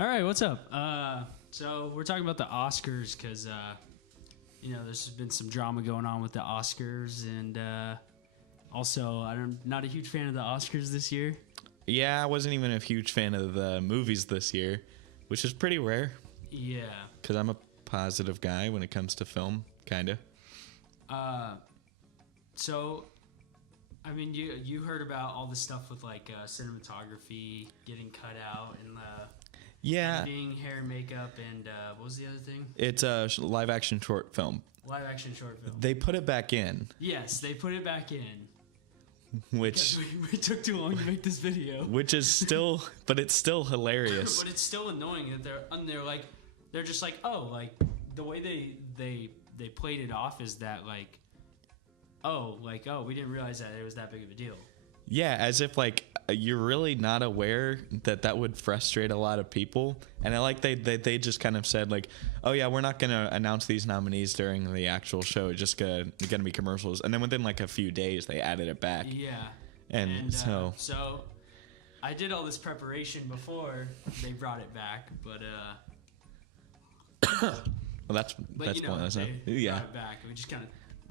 All right, what's up? So we're talking about the Oscars because, there's been some drama going on with the Oscars, and also I'm not a huge fan of the Oscars this year. Yeah, I wasn't even a huge fan of the movies this year, which is pretty rare. Yeah. Because I'm a positive guy when it comes to film, kind of. So, I mean, you heard about all the stuff with like cinematography getting cut out and editing, hair and makeup, and what was the other thing? It's a live action short film. Live action short film. They put it back in. Yes, they put it back in. Which we took too long to make this video. Which is still, but it's still hilarious. But it's still annoying that they're just like, oh, like the way they played it off is that we didn't realize that it was that big of a deal. Yeah, as if like you're really not aware that would frustrate a lot of people. And I like they just kind of said like, oh yeah, we're not gonna announce these nominees during the actual show. It's just gonna be commercials. And then within like a few days, they added it back. Yeah. And so I did all this preparation before they brought it back, but well, that's pointless. They Yeah. brought it back. We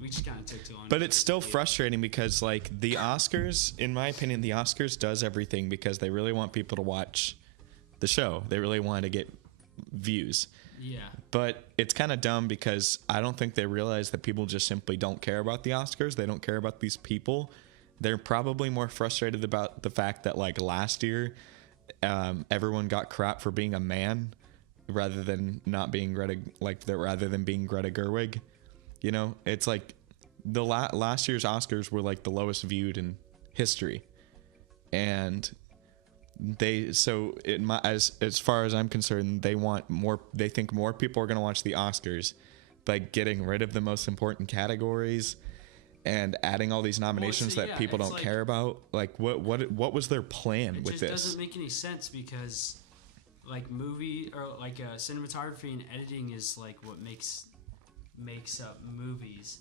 just kind of took too long. But it's still frustrating because, like, the Oscars, in my opinion, the Oscars does everything because they really want people to watch the show. They really want to get views. Yeah. But it's kind of dumb because I don't think they realize that people just simply don't care about the Oscars. They don't care about these people. They're probably more frustrated about the fact that, like, last year, everyone got crap for being a man rather than being Greta Gerwig. You know, it's like the last year's Oscars were like the lowest viewed in history, and as far as I'm concerned, they want more. They think more people are going to watch the Oscars by getting rid of the most important categories and adding all these nominations that people don't care about. Like, what was their plan with this? It just doesn't make any sense because, like, movie or like cinematography and editing is like what makes up movies,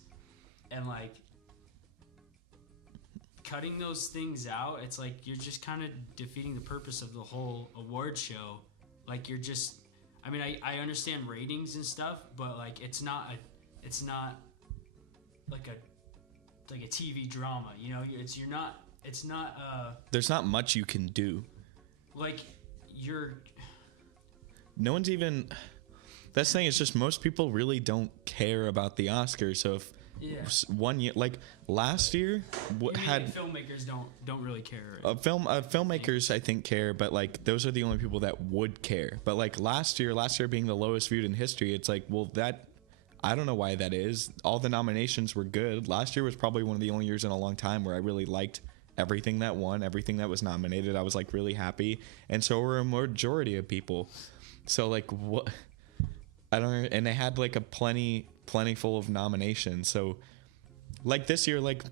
and like cutting those things out, it's like you're just kind of defeating the purpose of the whole award show. Like you're just, I mean, I understand ratings and stuff, but like it's not like a TV drama, you know. It's not there's not much you can do. Like no one's even. That's the thing. It's just most people really don't care about the Oscars. So if 1 year, like last year, filmmakers don't really care. Filmmakers I think care, but like those are the only people that would care. But like last year being the lowest viewed in history, it's like, well, that I don't know why that is. All the nominations were good. Last year was probably one of the only years in a long time where I really liked everything that won, everything that was nominated. I was like really happy, and so were a majority of people. So like what? I don't know, and they had like a plenty full of nominations. So like this year, like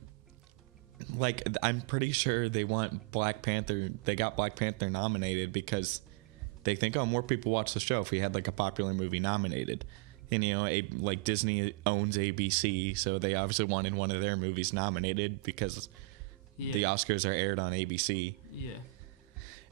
I'm pretty sure they want Black Panther. They got Black Panther nominated because they think, oh, more people watch the show if we had like a popular movie nominated. And you know, like Disney owns ABC, so they obviously wanted one of their movies nominated because the Oscars are aired on ABC. Yeah.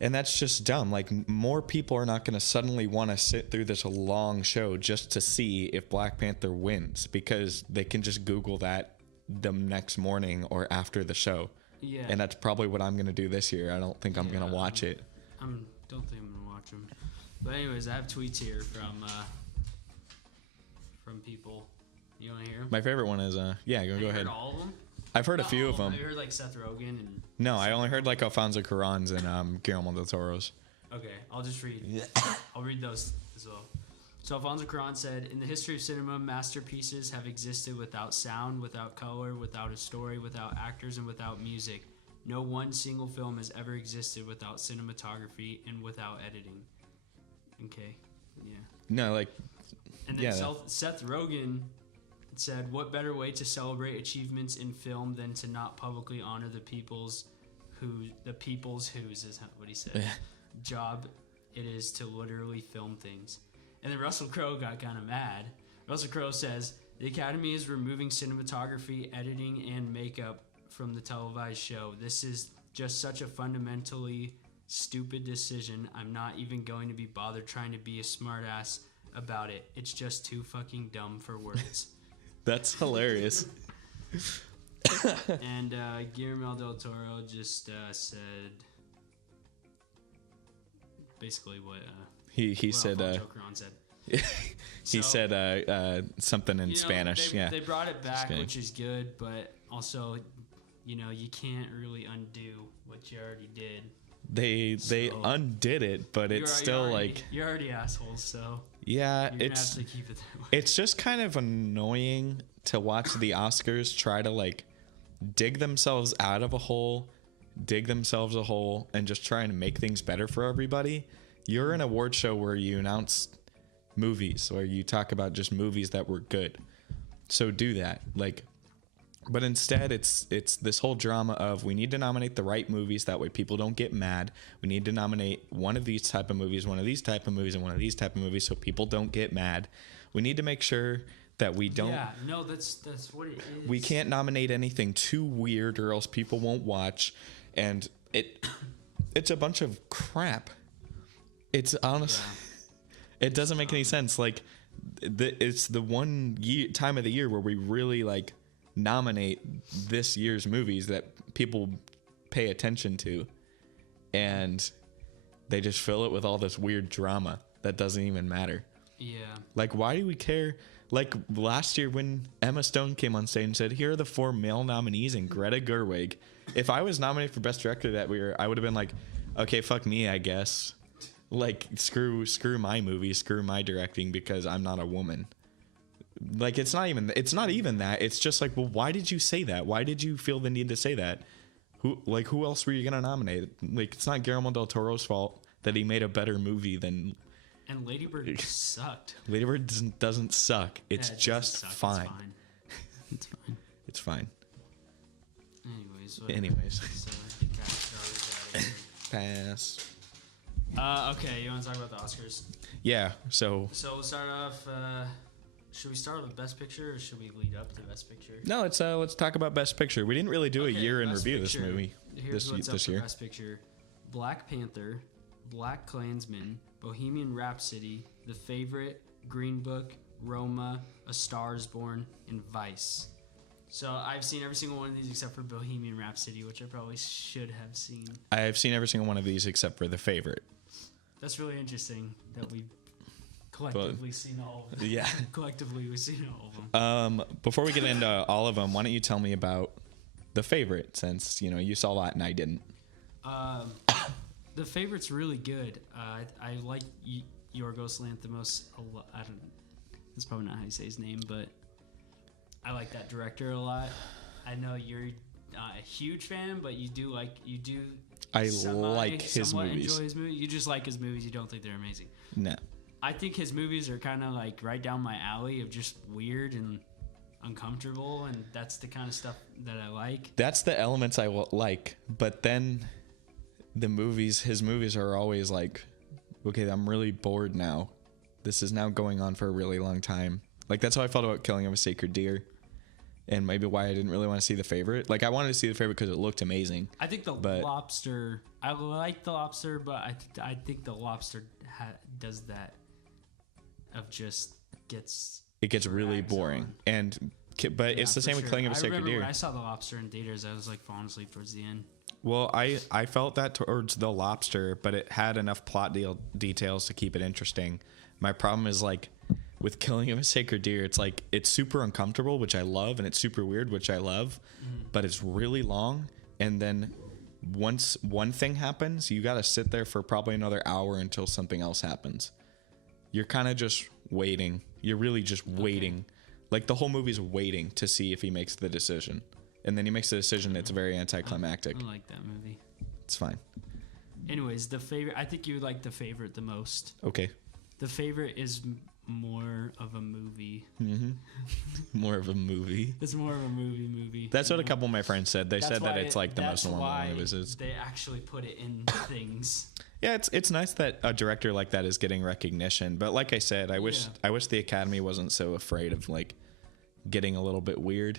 And that's just dumb. Like, more people are not going to suddenly want to sit through this long show just to see if Black Panther wins because they can just Google that the next morning or after the show. Yeah. And that's probably what I'm going to do this year. I don't think I'm going to watch it. Don't think I'm going to watch them. But anyways, I have tweets here from people. You want to hear them? My favorite one is, go ahead. Heard all of them? I've heard a few of them. I heard like Seth Rogen and... No, I only heard like Alfonso Cuarón's and Guillermo del Toro's. Okay, I'll just read. I'll read those as well. So Alfonso Cuarón said, in the history of cinema, masterpieces have existed without sound, without color, without a story, without actors, and without music. No one single film has ever existed without cinematography and without editing. Okay, yeah. No, like... And then Seth Rogen said, what better way to celebrate achievements in film than to not publicly honor the people's whose is what he said, job it is to literally film things. And then Russell Crowe got kind of mad. Russell Crowe says, the Academy is removing cinematography, editing, and makeup from the televised show. This is just such a fundamentally stupid decision. I'm not even going to be bothered trying to be a smartass about it. It's just too fucking dumb for words. That's hilarious. And Guillermo del Toro just said basically what he said. Alfonso Cuarón said. He said something in Spanish. They brought it back, which is good, but also, you can't really undo what you already did. They undid it, but it's still you're already assholes. So yeah, you're gonna have to keep it that way. It's just kind of annoying to watch the Oscars try to dig themselves out of a hole, dig themselves a hole, and just try and make things better for everybody. You're an award show where you announce movies, or you talk about just movies that were good. So do that. But instead it's this whole drama of we need to nominate the right movies, that way people don't get mad. We need to nominate one of these type of movies, one of these type of movies, and one of these type of movies so people don't get mad. We need to make sure that we don't. Yeah, no, that's what it is. We can't nominate anything too weird or else people won't watch, and it's a bunch of crap. It's honest. Yeah. It doesn't make any sense. It's the one time of the year where we really nominate this year's movies that people pay attention to, and they just fill it with all this weird drama that doesn't even matter. Yeah. Why do we care? Last year when Emma Stone came on stage and said, here are the 4 male nominees and Greta Gerwig. If I was nominated for Best Director that year, I would have been like, okay, fuck me, I guess. Screw my movie, screw my directing because I'm not a woman. It's not even that. It's just well, why did you say that? Why did you feel the need to say that? Who else were you going to nominate? It's not Guillermo del Toro's fault that he made a better movie than... And Lady Bird sucked. Lady Bird doesn't suck. It's just suck. fine. It's fine. It's fine. Anyways. So I think I started Pass. Okay, you want to talk about the Oscars? Yeah, so we'll start off... should we start with Best Picture, or should we lead up to Best Picture? No, let's talk about Best Picture. We didn't really do a year in review of this movie. Here's what's up this for year. Best Picture: Black Panther, Black Klansman, Bohemian Rhapsody, The Favorite, Green Book, Roma, A Star Is Born, and Vice. So I've seen every single one of these except for Bohemian Rhapsody, which I probably should have seen. I have seen every single one of these except for The Favorite. That's really interesting that we collectively seen all of them. Yeah. Collectively, we've seen all of them. Before we get into all of them, why don't you tell me about The Favorite, since you saw that and I didn't. The Favorite's really good. I like Yorgos Lanthimos a lot. That's probably not how you say his name, but I like that director a lot. I know you're not a huge fan, but you do. I like his movies. Enjoy his movies. You just like his movies. You don't think they're amazing. No. I think his movies are kind of right down my alley of just weird and uncomfortable, and that's the kind of stuff that I like. That's the elements I like, but then his movies are always okay, I'm really bored now. This is now going on for a really long time. That's how I felt about Killing of a Sacred Deer, and maybe why I didn't really want to see The Favorite. I wanted to see The Favorite because it looked amazing. I think Lobster, I like The Lobster, but I think The Lobster does that. It gets really boring, but it's the same with Killing of a Sacred Deer. When I saw The Lobster in theaters, I was falling asleep towards the end. Well, I felt that towards The Lobster, but it had enough plot details to keep it interesting. My problem is with Killing of a Sacred Deer, it's super uncomfortable, which I love, and it's super weird, which I love, but it's really long, and then once one thing happens, you got to sit there for probably another hour until something else happens. You're kind of just waiting. You're really just waiting. The whole movie's waiting to see if he makes the decision. And then he makes the decision. It's very anticlimactic. I like that movie. It's fine. Anyways, The Favorite. I think you would like The Favorite the most. Okay. The Favorite is more of a movie. Mm-hmm. More of a movie. It's more of a movie. That's what a couple of my friends said. They said that it's the most normal one of his. They actually put it in things. Yeah, it's nice that a director like that is getting recognition. But like I said, I wish the Academy wasn't so afraid of getting a little bit weird.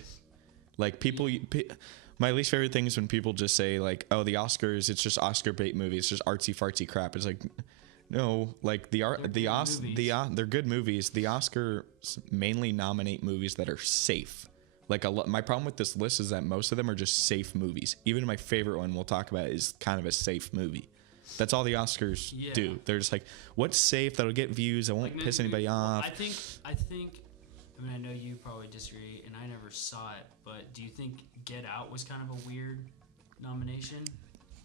My least favorite thing is when people just say like, "Oh, the Oscars, it's just Oscar bait movie. It's just artsy fartsy crap." It's like, no, like they're good movies. The Oscars mainly nominate movies that are safe. Like my problem with this list is that most of them are just safe movies. Even my favorite one we'll talk about is kind of a safe movie. That's all the Oscars do. They're just like, what's safe that'll get views? I won't piss anybody off. I think. I mean, I know you probably disagree, and I never saw it. But do you think Get Out was kind of a weird nomination?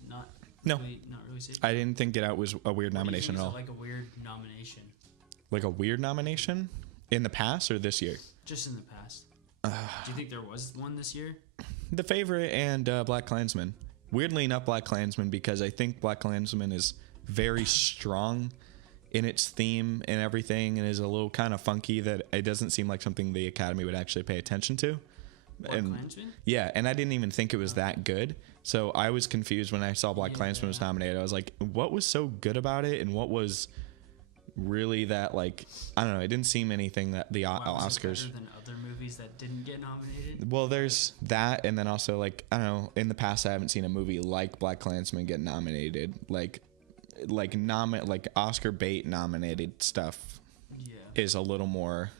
Not really safe. I didn't think Get Out was a weird nomination at all. Like a weird nomination. Like a weird nomination in the past or this year? Just in the past. Do you think there was one this year? The Favorite and Black Klansman. Weirdly enough, Black Klansman, because I think Black Klansman is very strong in its theme and everything, and is a little kind of funky that it doesn't seem like something the Academy would actually pay attention to. Black Klansman? Yeah, and I didn't even think it was that good. So I was confused when I saw Black Klansman was nominated. I was like, what was so good about it, and what was really that, like, I don't know, it didn't seem anything that the Oscars. Was it better than other movies that didn't get nominated? Well, there's that, and then also, like, I don't know, in the past I haven't seen a movie like Black Klansman get nominated. Like Oscar bait nominated stuff is a little more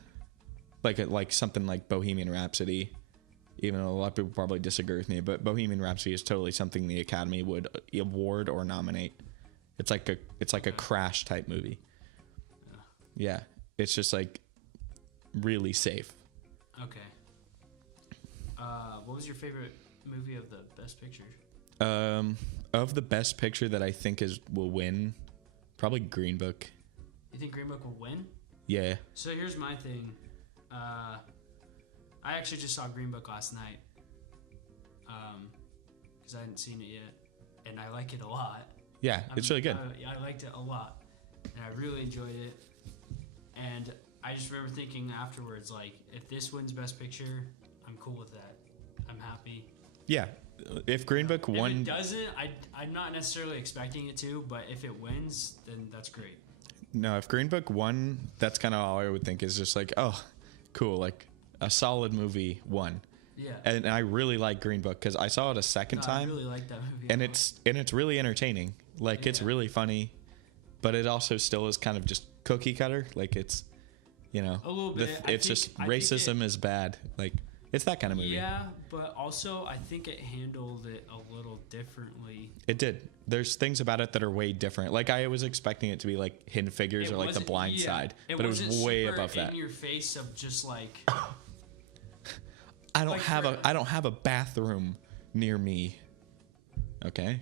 like something like Bohemian Rhapsody, even though a lot of people probably disagree with me, but Bohemian Rhapsody is totally something the Academy would award or nominate. It's like a Crash type movie. Yeah, it's just like really safe. Okay. What was your favorite movie of the Best Picture? Of the Best Picture that I think will win, probably Green Book. You think Green Book will win? Yeah. So here's my thing. I actually just saw Green Book last night. Because I hadn't seen it yet, and I like it a lot. Yeah, it's really good. I liked it a lot, and I really enjoyed it. And I just remember thinking afterwards, like, if this wins Best Picture, I'm cool with that. I'm happy. Yeah. If Green Book won... If it doesn't, I'm not necessarily expecting it to, but if it wins, then that's great. No, if Green Book won, that's kind of all I would think is just like, oh, cool, like a solid movie won. Yeah. And I really like Green Book because I saw it a second time. I really like that movie. And it's really entertaining. Like, it's really funny, but it also still is kind of just cookie cutter. Like, it's, you know... A little bit. Racism is bad. Like... It's that kind of movie. Yeah, but also I think it handled it a little differently. It did. There's things about it that are way different. Like, I was expecting it to be like Hidden Figures or like The Blind Side, but it was way above that. In your face of just like I don't have a bathroom near me. Okay?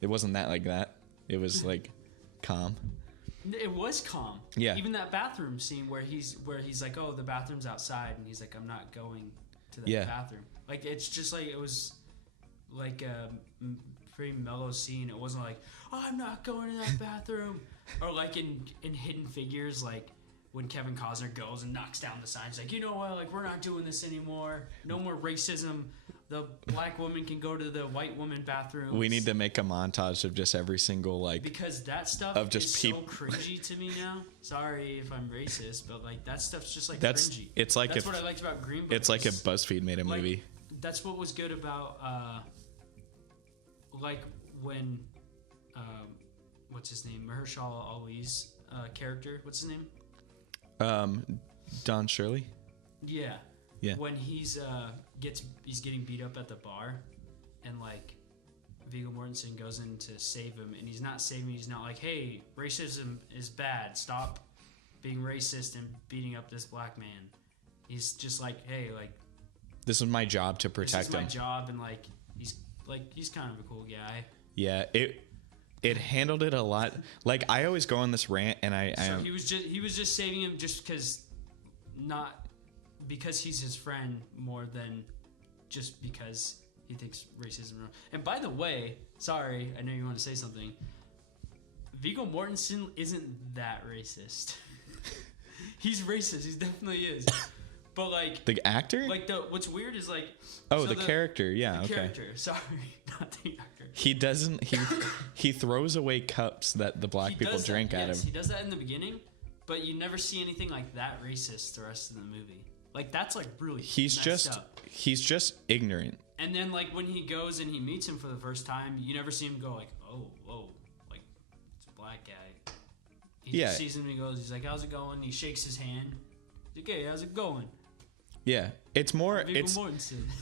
It wasn't that like that. It was like calm. It was calm. Yeah. Even that bathroom scene where he's like, "Oh, the bathroom's outside," and he's like, "I'm not going to the bathroom." Like, it's just like, it was like a pretty mellow scene. It wasn't like, "Oh, I'm not going to that bathroom," or like in Hidden Figures, like when Kevin Costner goes and knocks down the sign. He's like, "You know what? Like, we're not doing this anymore. No more racism. The black woman can go to the white woman bathroom." We need to make a montage of just every single, like... Because that stuff of just is so cringy to me now. Sorry if I'm racist, but like that stuff's just like cringy. It's like that's what I liked about Green Book. It's like if BuzzFeed made a movie. That's what was good about like when what's his name? Mahershala Ali's character. What's his name? Don Shirley. Yeah. Yeah. When he's getting beat up at the bar, and like Viggo Mortensen goes in to save him, and he's not saving. He's not like, "Hey, racism is bad. Stop being racist and beating up this black man." He's just like, "Hey, like, this is my job to protect him. This is my job," and like he's kind of a cool guy. Yeah. It handled it a lot. Like, I always go on this rant, and So he was just saving him just because he's his friend more than just because he thinks racism is wrong. And by the way, sorry, I know you want to say something. Viggo Mortensen isn't that racist. He's racist. He definitely is. But like the actor, like what's weird is like the character. Yeah, the character. Sorry, not the actor. He doesn't. He throws away cups that the black people drink out of. He does that in the beginning, but you never see anything like that racist the rest of the movie. Like, that's like really he's just up. He's just ignorant. And then, like, when he goes and he meets him for the first time, you never see him go, like, oh, whoa, like, it's a black guy. He just sees him and he goes, he's like, how's it going? He shakes his hand. He's like, hey, how's it going? Yeah. It's more,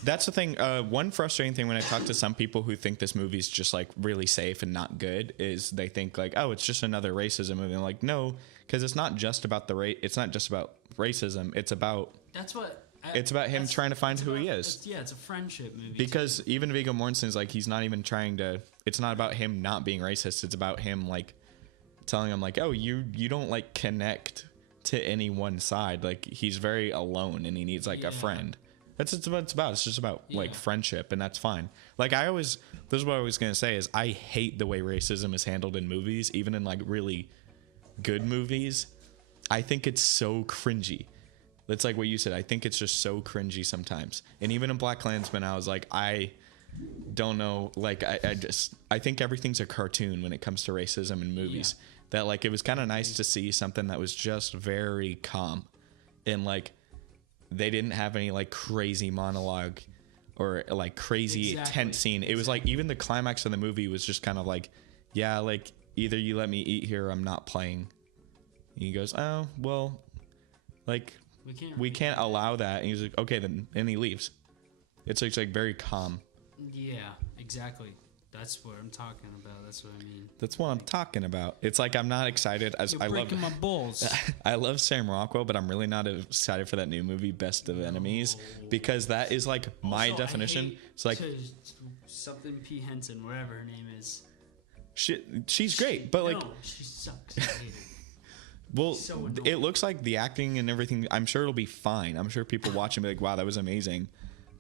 that's the thing. One frustrating thing when I talk to some people who think this movie's just, like, really safe and not good is they think, like, oh, it's just another racism movie. And like, no, because it's not just about it's not just about racism. It's about... It's about him trying to find who he is. It's a friendship movie. Because even Viggo Mortensen's like, he's not even trying to... It's not about him not being racist. It's about him, like, telling him, like, oh, you don't, like, connect to any one side. Like, he's very alone and he needs, like, a friend. That's what it's about. It's just about, like, friendship, and that's fine. Like, this is what I was going to say, is I hate the way racism is handled in movies, even in, like, really good movies. I think it's so cringy. It's like what you said. I think it's just so cringy sometimes. And even in BlacKkKlansman, I was like, I don't know. Like, I think everything's a cartoon when it comes to racism in movies. That, like, it was kind of nice to see something that was just very calm. And, like, they didn't have any, like, crazy monologue or, like, crazy tense scene. It was, like, even the climax of the movie was just kind of like, yeah, like, either you let me eat here or I'm not playing. And he goes, oh, well, like... We can't allow that. And he's like, okay, then. And he leaves. It's like very calm. Yeah, exactly. That's what I'm talking about. That's what I mean. That's what I'm talking about. It's like I'm not excited. You're breaking my balls. I love Sam Rockwell, but I'm really not excited for that new movie, Best of Enemies, because that is like my definition. It's like something P. Henson, whatever her name is. She's great, but like she sucks. I hate her. Well, so it looks like the acting and everything, I'm sure it'll be fine. I'm sure people watch and be like, wow, that was amazing.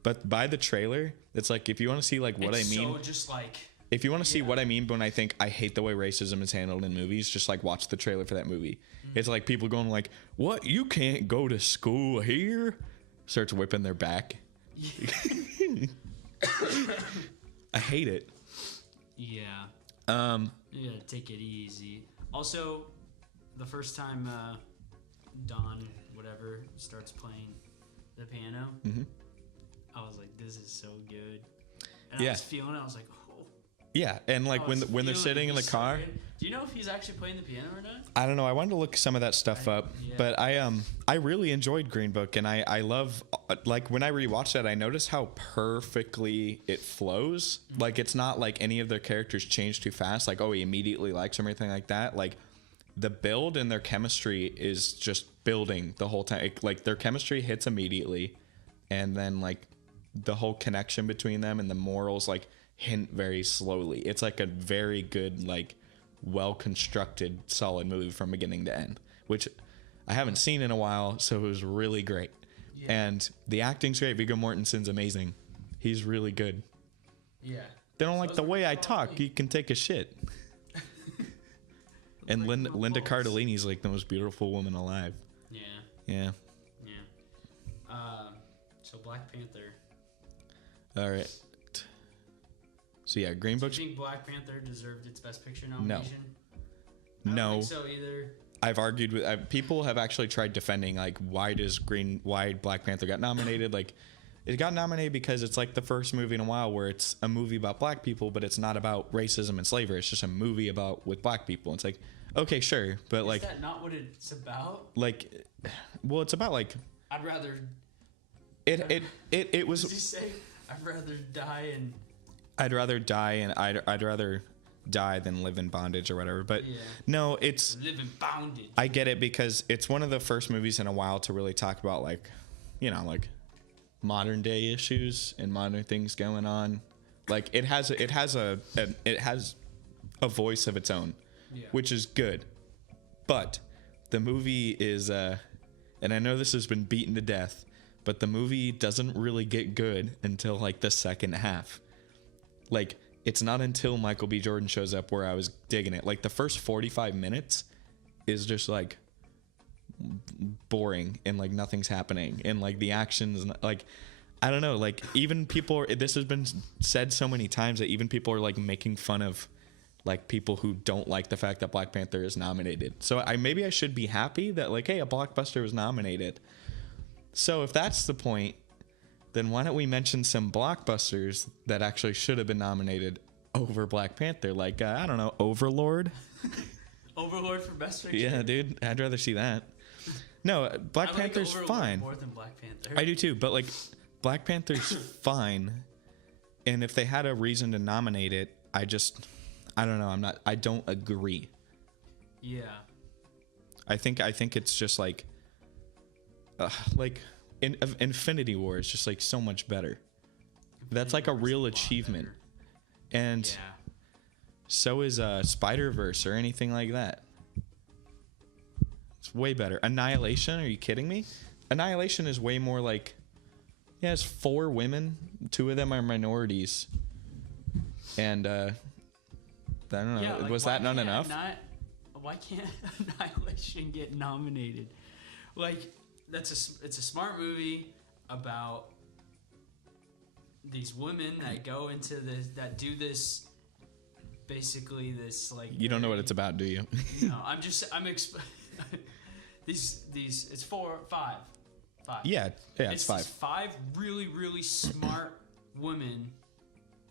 But by the trailer, it's like, if you want to see like what I mean, so just like, if you want to see what I mean when I think I hate the way racism is handled in movies, just like watch the trailer for that movie. It's like people going like, what? You can't go to school here? Starts whipping their back. I hate it. Yeah. You gotta take it easy. Also, the first time Don, whatever, starts playing the piano, I was like, this is so good. And I was feeling it. I was like, oh. Yeah, and like when they're sitting in the car. Do you know if he's actually playing the piano or not? I don't know. I wanted to look some of that stuff up. But I really enjoyed Green Book, and I love, like, when I rewatched that, I noticed how perfectly it flows. Like, it's not like any of their characters change too fast. Like, oh, he immediately likes him or anything like that. Like, the build and their chemistry is just building the whole time. Like, their chemistry hits immediately, and then, like, the whole connection between them and the morals, like, hint very slowly. It's, like, a very good, like, well-constructed, solid movie from beginning to end, which I haven't seen in a while, so it was really great. Yeah. And the acting's great. Viggo Mortensen's amazing. He's really good. Yeah. They don't like the way I talk. You can take a shit. And Linda Cardellini's like the most beautiful woman alive. Yeah. Yeah. Yeah. So Black Panther. All right. So yeah, Green Book. Do you think Black Panther deserved its Best Picture nomination? No. I don't think so either. I've argued with people have actually tried defending like why Black Panther got nominated. Like, it got nominated because it's like the first movie in a while where it's a movie about black people, but it's not about racism and slavery. It's just a movie with black people. It's like, okay, sure, but like, is that not what it's about? Like, well, it's about like, I'd rather. It was. What did he say? I'd rather die and. I'd rather die than live in bondage or whatever. But no, it's live in bondage. I get it because it's one of the first movies in a while to really talk about like, you know, like modern day issues and modern things going on. Like it has a voice of its own, which is good. But the movie is and I know this has been beaten to death, but the movie doesn't really get good until like the second half. Like, it's not until Michael B. Jordan shows up where I was digging it. Like, the first 45 minutes is just, like, boring and, like, nothing's happening. And, like, the action's, like, I don't know. Like, even this has been said so many times that even people are, like, making fun of, like, people who don't like the fact that Black Panther is nominated. So, maybe I should be happy that, like, hey, a blockbuster was nominated. So, if that's the point, then why don't we mention some blockbusters that actually should have been nominated over Black Panther? Like, I don't know, Overlord? Overlord for Best Picture? Yeah, dude. I'd rather see that. No, Black Panther's Overlord fine. More than Black Panther. I do too, but like Black Panther's fine. And if they had a reason to nominate it, I don't know. I don't agree. Yeah. I think it's just like Infinity War is just like so much better. That's like a real achievement. And so is Spider-Verse or anything like that. It's way better. Annihilation, are you kidding me? Annihilation is way more like, yeah, it's 4 women. 2 of them are minorities. And I don't know. Yeah, like, was that not enough? Why can't Annihilation get nominated? Like, it's a smart movie about these women that go into that do this, basically this like. You don't know what it's about, do you? No, these it's 5. Yeah, it's 5. It's 5 really, really smart women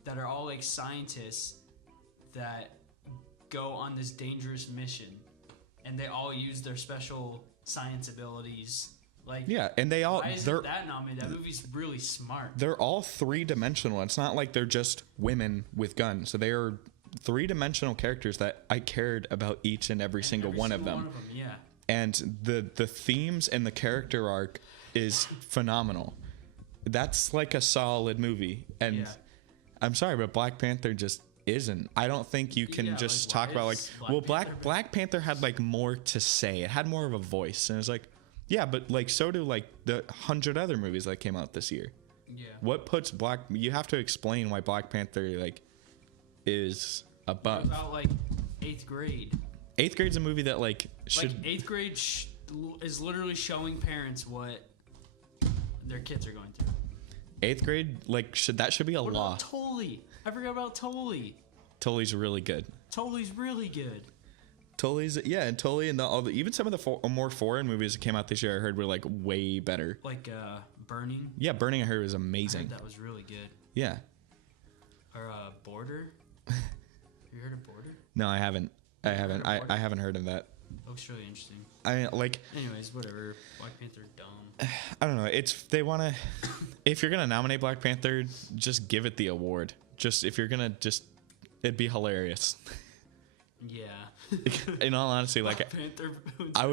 that are all like scientists that go on this dangerous mission, and they all use their special science abilities. Like, yeah, and they all why isn't that nominated? That movie's really smart. They're all 3-dimensional. It's not like they're just women with guns. So they are 3-dimensional characters that I cared about each and every single one of them. Yeah. And the themes and the character arc is phenomenal. That's like a solid movie. And I'm sorry, but Black Panther just isn't. I don't think you can just talk about like, Black Panther had like more to say. It had more of a voice, and it's like, yeah, but like so do like the 100 other movies that came out this year. Yeah. What puts you have to explain why Black Panther like is above. What about like 8th Grade? 8th Grade's a movie that like should. Like 8th Grade is literally showing parents what their kids are going through. 8th Grade, like should be a law. What about Tully? I forgot about Tully. Tully's really good. Tully's really good. Tully's, yeah, and Tully and even some of the more foreign movies that came out this year I heard were like way better. Like Burning. Yeah, Burning I heard was amazing. I heard that was really good. Yeah. Or Border. Have you heard of Border? No, I haven't. I haven't heard of that. Looks really interesting. Anyways, whatever. Black Panther dumb. I don't know. If you're gonna nominate Black Panther, just give it the award. It'd be hilarious. Yeah. In all honesty, like Panther I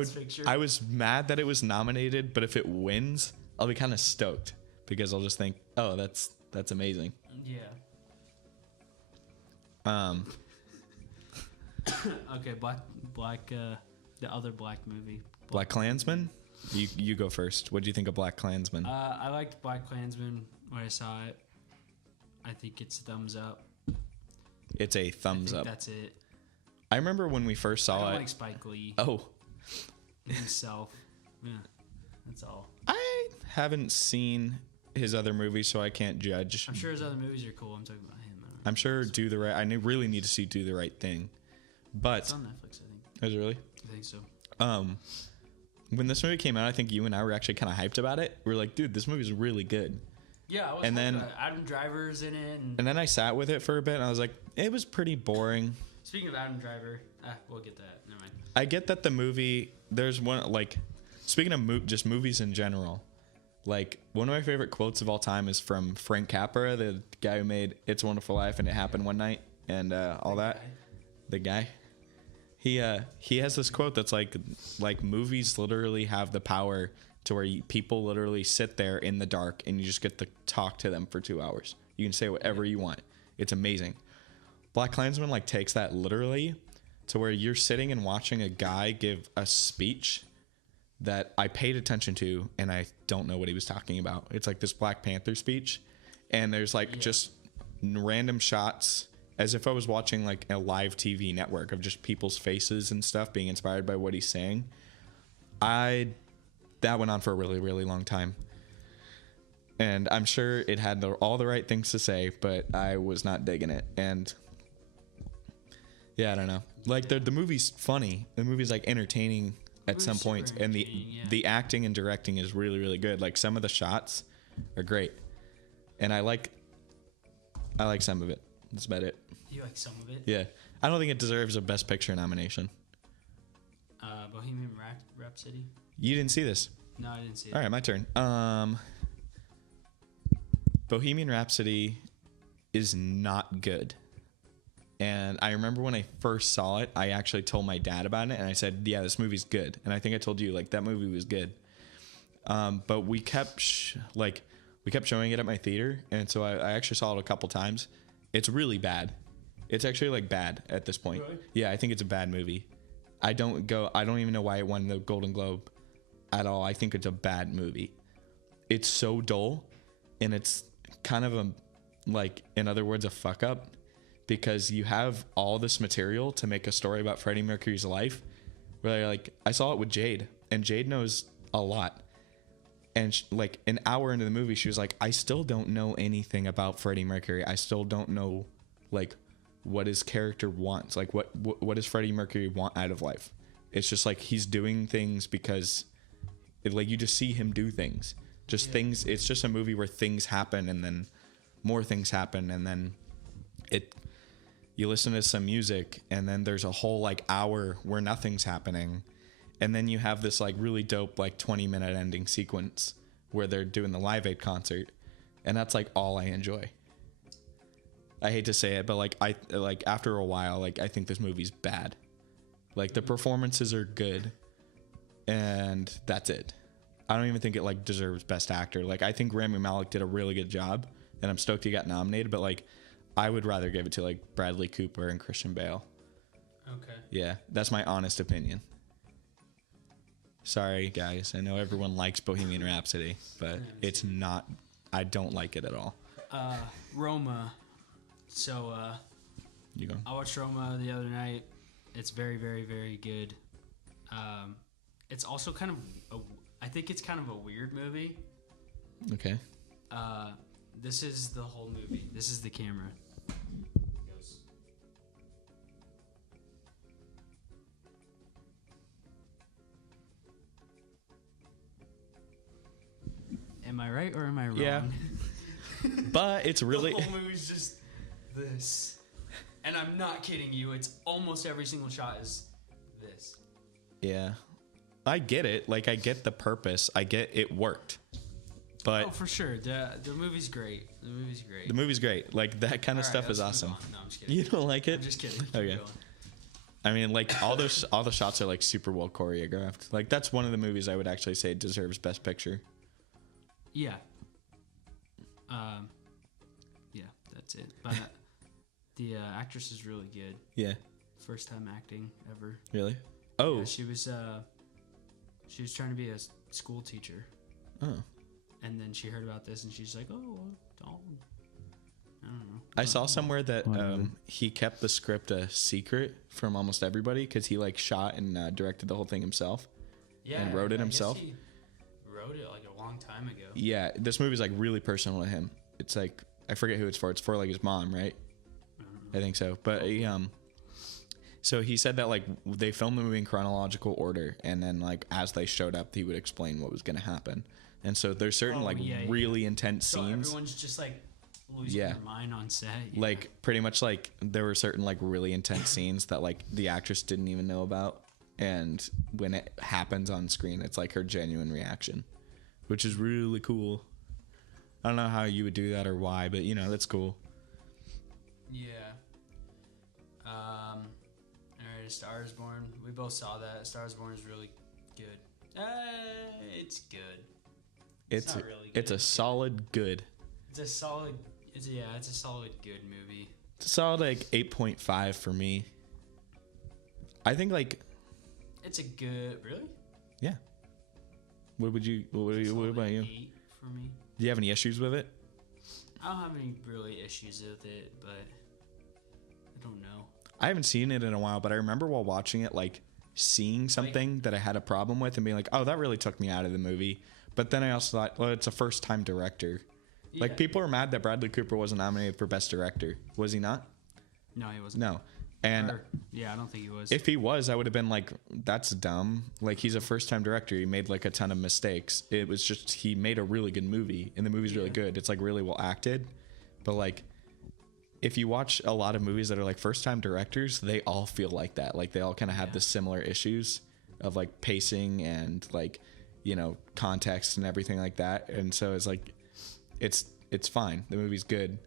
was mad that it was nominated, but if it wins, I'll be kind of stoked because I'll just think, oh, that's amazing. Yeah. Okay, the other black movie. Black Klansman? You go first. What do you think of Black Klansman? I liked Black Klansman when I saw it. I think it's thumbs up. It's a thumbs up. That's it. I remember when we first saw it. I don't like Spike Lee. Oh. Himself. Yeah, that's all. I haven't seen his other movies, so I can't judge. I'm sure his other movies are cool. I'm talking about him. I'm sure Do the Right. I really need to see Do the Right Thing, but it's on Netflix, I think. Is it really? I think so. When this movie came out, I think you and I were actually kind of hyped about it. We were like, dude, this movie's really good. Yeah, I was. And then Adam Driver's in it, and then I sat with it for a bit, and I was like, it was pretty boring. Speaking of Adam Driver, we'll get that. Never mind. I get that the movie. There's one like, speaking of just movies in general. Like, one of my favorite quotes of all time is from Frank Capra, the guy who made It's a Wonderful Life and It Happened One Night and all that. The guy. He has this quote that's like movies literally have the power to where people literally sit there in the dark and you just get to talk to them for 2 hours. You can say whatever you want. It's amazing. Black Klansman like takes that literally to where you're sitting and watching a guy give a speech that I paid attention to, and I don't know what he was talking about. It's like this Black Panther speech, and there's like just random shots as if I was watching like a live TV network of just people's faces and stuff being inspired by what he's saying. That went on for a really, really long time. And I'm sure it had all the right things to say, but I was not digging it. And yeah, I don't know. Like the movie's funny. The movie's like entertaining at some points, and the acting and directing is really, really good. Like some of the shots are great. and I like some of it. That's about it. You like some of it? Yeah, I don't think it deserves a Best Picture nomination. Bohemian Rhapsody. You didn't see this? No, I didn't see it. All right, my turn. Bohemian Rhapsody is not good. And I remember when I first saw it, I actually told my dad about it, and I said, "Yeah, this movie's good." And I think I told you like that movie was good. But we kept showing it at my theater, and so I actually saw it a couple times. It's really bad. It's actually like bad at this point. Really? Yeah, I think it's a bad movie. I don't even know why it won the Golden Globe at all. I think it's a bad movie. It's so dull, and it's kind of in other words, a fuck up, because you have all this material to make a story about Freddie Mercury's life. Where I saw it with Jade, and Jade knows a lot. And an hour into the movie, she was like, "I still don't know anything about Freddie Mercury. I still don't know what his character wants. What does Freddie Mercury want out of life? It's just he's doing things because you just see him do things. Things. It's just a movie where things happen, and then more things happen, and then you listen to some music, and then there's a whole hour where nothing's happening, and then you have this really dope 20-minute ending sequence where they're doing the Live Aid concert, and that's all I enjoy. I hate to say it, but after a while, I think this movie's bad. The performances are good, and that's it. I don't even think it deserves Best Actor. I think Rami Malek did a really good job, and I'm stoked he got nominated, but I would rather give it to Bradley Cooper and Christian Bale. Okay. Yeah, that's my honest opinion. Sorry, guys. I know everyone likes Bohemian Rhapsody, but it's not. I don't like it at all. Roma. So, you go. I watched Roma the other night. It's very, very, very good. It's also I think it's kind of a weird movie. Okay. This is the whole movie. This is the camera. Am I right or am I wrong? Yeah. But it's really... The whole movie's just this. And I'm not kidding you. It's almost every single shot is this. Yeah. I get it. I get the purpose. I get it worked. But... Oh, for sure. The movie's great. The movie's great. The movie's great. That kind of stuff is awesome. No, I'm just kidding. You don't like it? I'm just kidding. Okay. I mean, all the shots are super well choreographed. That's one of the movies I would actually say deserves Best Picture. Yeah. Yeah, that's it. But the actress is really good. Yeah. First time acting ever. Really? Oh. Yeah, she was trying to be a school teacher. Oh. And then she heard about this, and she's like, "Oh, I don't know." I saw somewhere that he kept the script a secret from almost everybody because he shot and directed the whole thing himself. Yeah. And wrote it himself. He wrote it a long time ago. Yeah, this movie's really personal to him. It's I forget who it's for. It's for his mom, right? I think so. But he, so he said that they filmed the movie in chronological order, and then as they showed up, he would explain what was going to happen. And so there's certain really intense scenes. So everyone's just losing their mind on set. Yeah. Pretty much there were certain really intense scenes that the actress didn't even know about, and when it happens on screen, it's her genuine reaction, which is really cool. I don't know how you would do that or why, but that's cool. Yeah. All right, A Star Is Born. We both saw that. A Star Is Born is really good. It's good. It's not really good. It's a solid good. It's a solid good movie. It's a solid 8.5 for me. I think it's a good, really? Yeah. What about you? 8 for me. Do you have any issues with it? I don't have any really issues with it, but I don't know. I haven't seen it in a while, but I remember while watching it, seeing something that I had a problem with and being oh, that really took me out of the movie. But then I also thought, well, it's a first-time director. Yeah. People are mad that Bradley Cooper wasn't nominated for Best Director. Was he not? No, he wasn't. No. And yeah, I don't think he was. if he was, I would have been like, that's dumb. Like, he's a first-time director. He made like a ton of mistakes. It was just, he made a really good movie, and the movie's really good. It's like really well acted. But like, if you watch a lot of movies that are like first-time directors, they all feel like that. Like, they all kind of have the similar issues of like pacing and like, you know, context and everything like that. And so it's like, it's fine. The movie's good.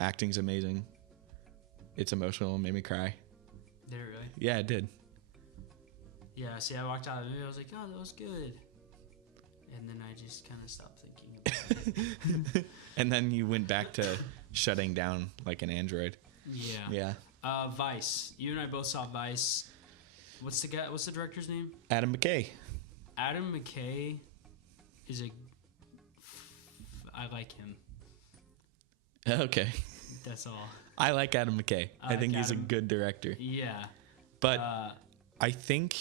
Acting's amazing. It's emotional and made me cry. Did it really? Yeah, it did. Yeah, see, I walked out of the movie, I was like, oh, that was good. And then I just kind of stopped thinking about it. And then you went back to shutting down like an android. Yeah. Yeah. Vice. You and I both saw Vice. What's the director's name? Adam McKay. Adam McKay is I like him. Okay. That's all. I like Adam McKay. I think he's a good director. Yeah. But I think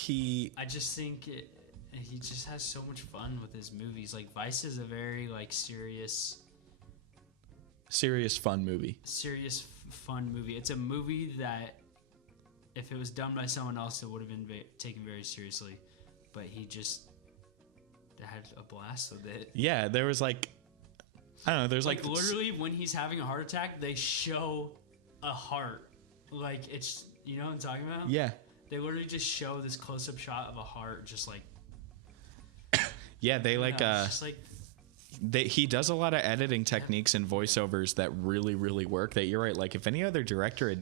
I just think he just has so much fun with his movies. Like, Vice is a very like serious fun movie. Fun movie. It's a movie that if it was done by someone else, it would have been taken very seriously. But he just had a blast with it. Yeah, there was like, I don't know, there's like literally when he's having a heart attack, they show a heart. Like, it's, you know what I'm talking about? Yeah. They literally just show this close-up shot of a heart, just like. Yeah, they like just like. He does a lot of editing techniques and voiceovers that really, really work. That you're right. Like, if any other director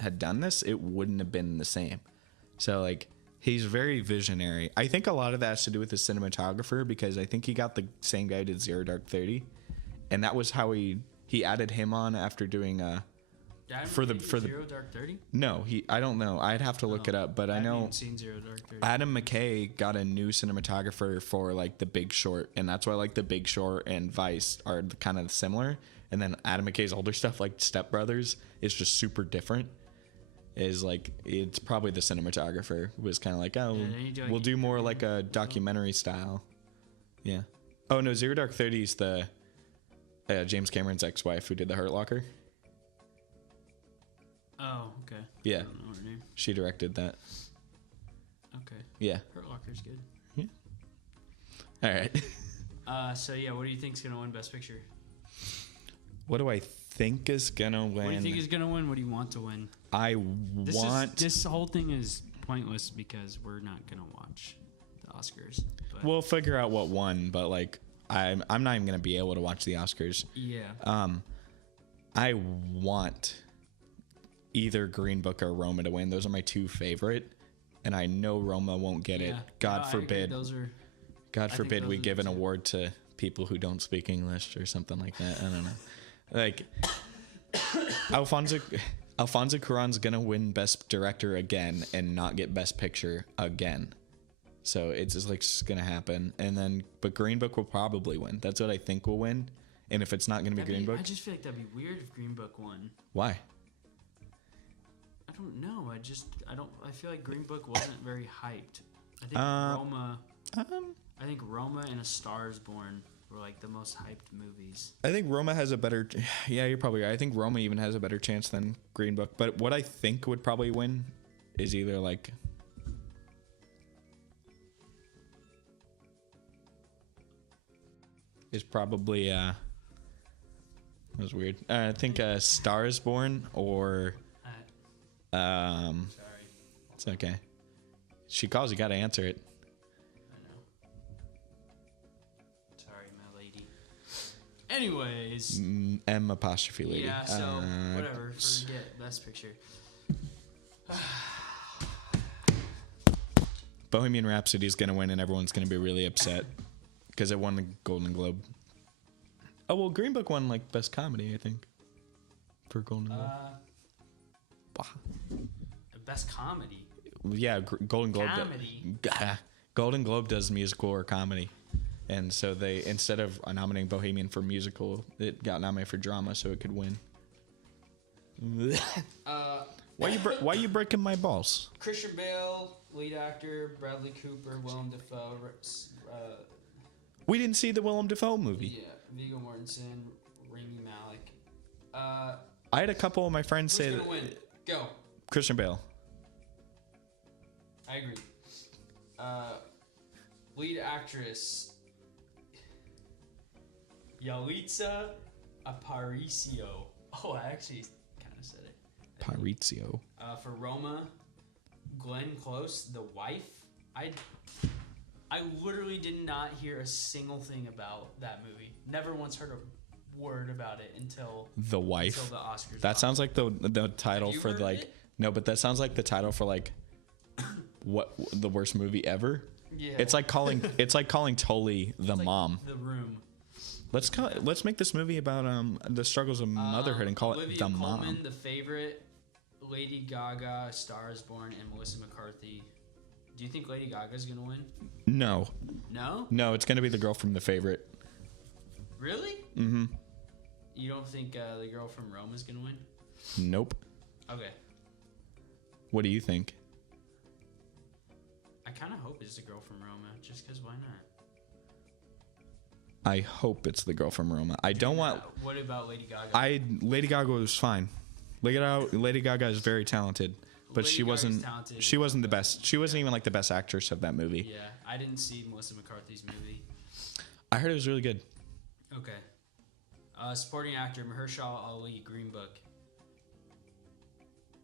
had done this, it wouldn't have been the same. So like, he's very visionary. I think a lot of that has to do with the cinematographer, because I think he got the same guy who did Zero Dark 30, and that was how he added him on after doing for the Zero Dark 30. No, I don't know. I'd have to look it up, but I know haven't seen Zero Dark 30. Adam McKay got a new cinematographer for like The Big Short, and that's why like The Big Short and Vice are kind of similar. And then Adam McKay's older stuff, like Step Brothers, is just super different. Is like, it's probably the cinematographer was kind of like, oh, we'll do more like a documentary style. Yeah. Oh no, Zero Dark 30 is the James Cameron's ex-wife who did The Hurt Locker. Oh, okay. Yeah. I don't know her name. She directed that. Okay. Yeah. Hurt Locker's good. Yeah. All right. So yeah, what do you think's gonna win Best Picture? What do I think is gonna win? What do you think is gonna win? What do you want to win? This whole thing is pointless because we're not gonna watch the Oscars. But we'll figure out what won, but like I'm not even gonna be able to watch the Oscars. Yeah. I want either Green Book or Roma to win. Those are my two favorite, and I know Roma won't get it. God forbid. God forbid we give an award to people who don't speak English or something like that. I don't know. Like, Alfonso Cuarón's gonna win Best Director again and not get Best Picture again. So it's just like it's gonna happen. And then, but Green Book will probably win. That's what I think will win. And if it's not gonna be Green Book, I just feel like that'd be weird if Green Book won. Why? I don't know. I feel like Green Book wasn't very hyped. I think Roma and A Star Is Born were like the most hyped movies. I think Roma has a better. Yeah, you're probably right. I think Roma even has a better chance than Green Book. But what I think would probably win is either like. Is probably that was weird. I think Star Is Born or. Sorry. It's okay. She calls, you gotta answer it. I know. Sorry, my lady. Anyways. M apostrophe lady. Yeah, so whatever. Forget Best Picture. Bohemian Rhapsody is gonna win, and everyone's gonna be really upset because it won the Golden Globe. Oh well, Green Book won like Best Comedy, I think, for Golden Globe. Best Comedy. Yeah, Golden Globe. Comedy. Golden Globe does musical or comedy, and so they, instead of nominating Bohemian for musical, it got nominated for drama, so it could win. Why you breaking my balls? Christian Bale, lead actor. Bradley Cooper, Willem Dafoe. We didn't see the Willem Dafoe movie. Yeah, Viggo Mortensen, Rami Malek. I had a couple of my friends Who's say gonna that win? Go. Christian Bale. I agree. Lead actress Yalitza Aparicio. Oh, I actually kind of said it. Paricio. For Roma, Glenn Close, the wife. I literally did not hear a single thing about that movie. Never once heard a word about it until The Wife. Until the Oscars. That sounds like the title Have you for heard like it? no, but that sounds like the title for like what the worst movie ever. Yeah. It's like calling Tully the mom. The Room. Let's make this movie about the struggles of motherhood and call Olivia it The Colman, Mom. The Favorite, Lady Gaga, Star is Born, and Melissa McCarthy. Do you think Lady Gaga's gonna win? No. No? No, it's gonna be the girl from The Favorite. Really? Mm-hmm. You don't think the girl from Rome is gonna win? Nope. Okay. What do you think? I kind of hope it's the girl from Roma, just because why not? I hope it's the girl from Roma. I don't want. What about Lady Gaga? Lady Gaga was fine. Lady Gaga is very talented, but Lady she Gaga's wasn't. talented. She wasn't the best. She wasn't even like the best actress of that movie. Yeah, I didn't see Melissa McCarthy's movie. I heard it was really good. Okay. Supporting actor Mahershala Ali, Green Book.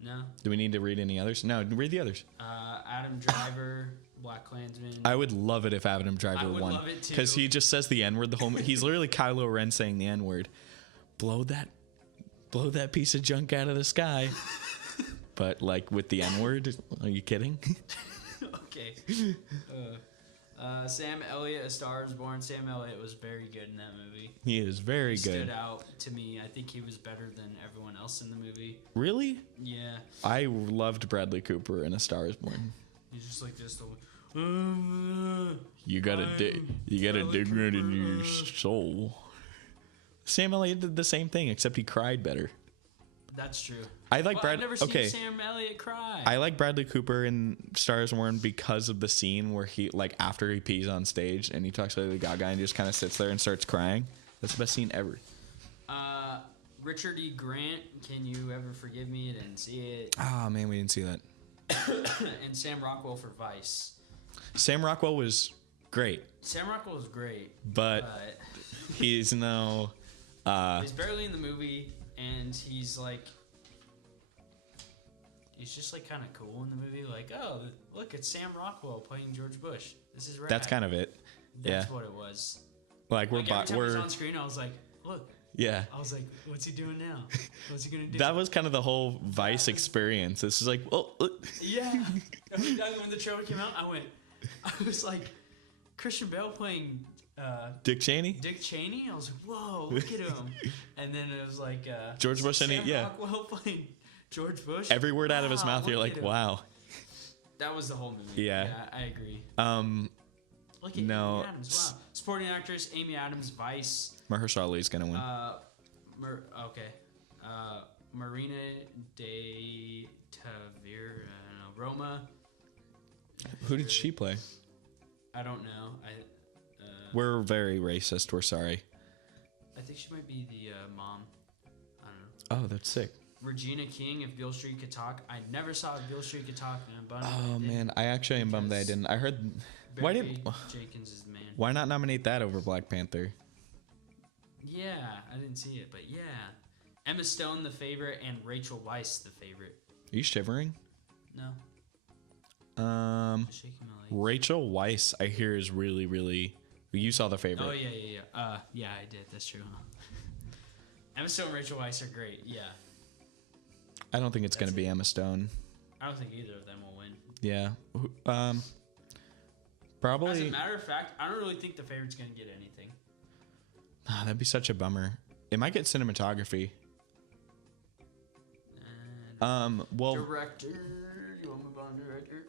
No. Do we need to read any others? No, read the others. Adam Driver, Black Klansman. I would love it if Adam Driver I would won. love it too. Because he just says the N word the whole. He's literally Kylo Ren saying the N word. Blow that piece of junk out of the sky. But like with the N word, are you kidding? Okay. Sam Elliott, A Star is Born. Sam Elliott was very good in that movie. He is very He good. stood out to me. I think he was better than everyone else in the movie. Really? Yeah. I loved Bradley Cooper in A Star is Born. He's just like this. You gotta dig right in your soul. Sam Elliott did the same thing, except he cried better. That's true. I like I've never seen Sam Elliott cry. I like Bradley Cooper in Star is Born because of the scene where he, like, after he pees on stage and he talks to Lady Gaga and just kind of sits there and starts crying. That's the best scene ever. Richard E. Grant, Can You Ever Forgive Me? I didn't see it. Oh, man, we didn't see that. And Sam Rockwell for Vice. Sam Rockwell was great. Sam Rockwell was great. But he's no... he's barely in the movie, and he's like... He's just like kind of cool in the movie. Like, oh, look, it's Sam Rockwell playing George Bush. This is rad. That's kind of it. That's what it was. Like, every time he was on screen, I was like, look. Yeah. I was like, what's he doing now? What's he gonna do? That was kind of the whole Vice experience. This is like, well, yeah. When the trailer came out, I was like, Christian Bale playing Dick Cheney. Dick Cheney. I was like, whoa, look at him. And then it was like George Bush and Sam Rockwell playing George Bush. Every word out of his mouth, you're like, wow. That was the whole movie. Yeah, I agree. Look at no. Amy Adams. Wow. Supporting actress Amy Adams, Vice. Mahershala Ali's gonna win. Marina de Tavira, Roma. Who did she play? I don't know. We're very racist. We're sorry. I think she might be the mom. I don't know. Oh, that's sick. Regina King, If Beale Street Could Talk. I never saw If Beale Street Could Talk. Oh man, I actually am bummed that I didn't. I heard. Why did Jenkins is the man? Why not nominate that over Black Panther? Yeah, I didn't see it, but yeah, Emma Stone, The Favorite, and Rachel Weisz, The Favorite. Are you shivering? No. Just shaking my legs. Rachel Weisz, I hear, is really, really. You saw The Favorite. Oh yeah. Yeah, I did. That's true. Emma Stone and Rachel Weisz are great. Yeah. I don't think it's going to be Emma Stone. I don't think either of them will win. Yeah. Probably. As a matter of fact, I don't really think The Favorite's going to get anything. That'd be such a bummer. It might get cinematography. Well. Director. You want to move on to director?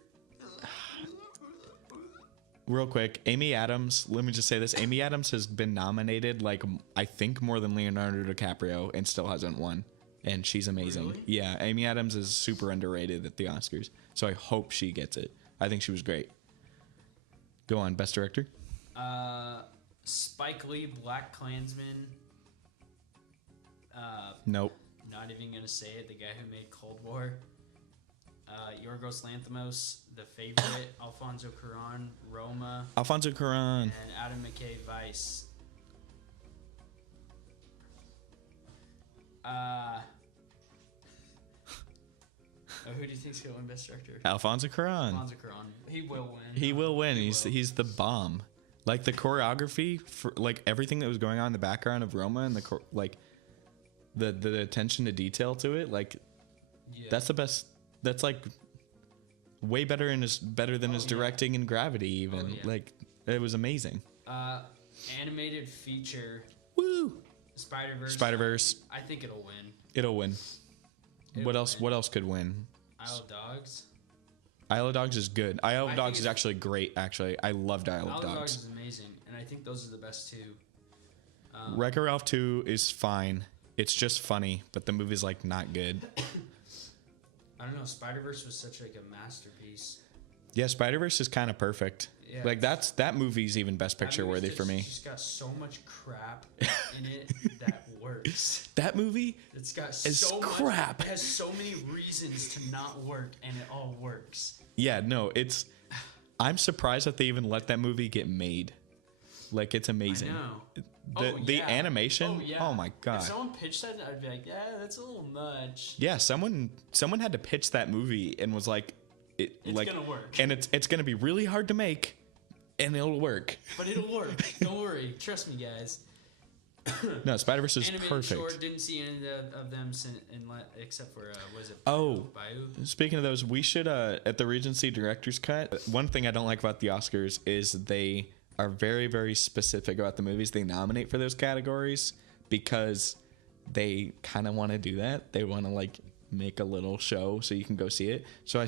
Real quick, Amy Adams. Let me just say this: Amy Adams has been nominated, like, I think more than Leonardo DiCaprio, and still hasn't won. And she's amazing. Really? Yeah, Amy Adams is super underrated at the Oscars, so I hope she gets it. I think she was great. Go on, best director. Spike Lee, Black Klansman. Nope. not even gonna say it. The guy who made Cold War. Yorgos Lanthimos, The Favorite, Alfonso Cuarón, Roma, and Adam McKay, Vice. Who do you think's gonna win Best Director? Alfonso Cuarón. He will win. He will win. He's the bomb. Like the choreography for like everything that was going on in the background of Roma and the attention to detail to it. Like that's the best. That's like way better than his directing in Gravity even. Like it was amazing. Animated feature. Woo. Spider-Verse. I think it'll win. It'll win. What else could win? Isle of Dogs. Isle of Dogs is good. Isle of Dogs is actually great, actually. I loved Isle of Dogs. Isle of Dogs is amazing, and I think those are the best two. Wreck-It Ralph 2 is fine. It's just funny, but the movie's, like, not good. I don't know. Spider-Verse was such, like, a masterpiece. Yeah, Spider-Verse is kind of perfect. Yeah, like, that movie's even Best Picture worthy for me. It's just got so much crap in it that works. That movie it's got is so crap. Much, it has so many reasons to not work, and it all works. Yeah, no, I'm surprised that they even let that movie get made. Like, it's amazing. I know. The animation, oh my god. If someone pitched that, I'd be like, yeah, that's a little much. Yeah, someone had to pitch that movie and was like, it's gonna work. And it's gonna be really hard to make, and it'll work. But it'll work. Don't worry. Trust me, guys. No, Spider-Verse is Animated perfect. Short, didn't see any of them except for was it Bayou? Speaking of those, we should at the Regency Director's Cut. One thing I don't like about the Oscars is they are very, very specific about the movies they nominate for those categories because they kind of want to do that. They want to like make a little show so you can go see it. So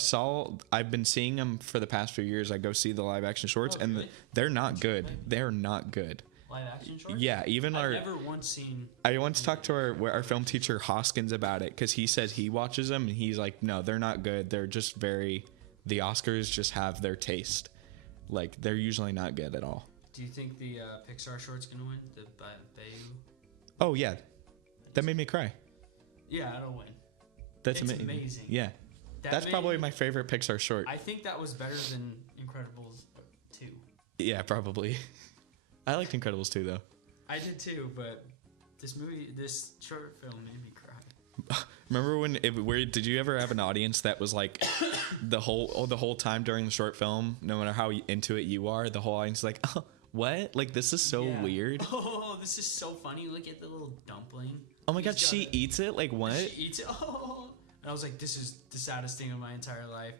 I've been seeing them for the past few years. I go see the live action shorts and they're not good. They're not good. Live action shorts? Yeah, even I've never once seen. I once talked to our film teacher Hoskins about it because he says he watches them and he's like, no, they're not good. They're just the Oscars just have their taste. Like they're usually not good at all. Do you think the Pixar short's gonna win? The Bayou? Oh yeah, that made me cry. Yeah, it'll win. It's amazing. Yeah, that's probably my favorite Pixar short. I think that was better than Incredibles 2. Yeah, probably. I liked Incredibles 2 though. I did too, but this short film made me cry. Remember did you ever have an audience that was like the whole time during the short film, no matter how into it you are, the whole audience is like, oh, what? Like this is so weird. Oh, this is so funny. Look at the little dumpling. Oh my god, she eats it? Like what? She eats it. Oh. And I was like, this is the saddest thing of my entire life.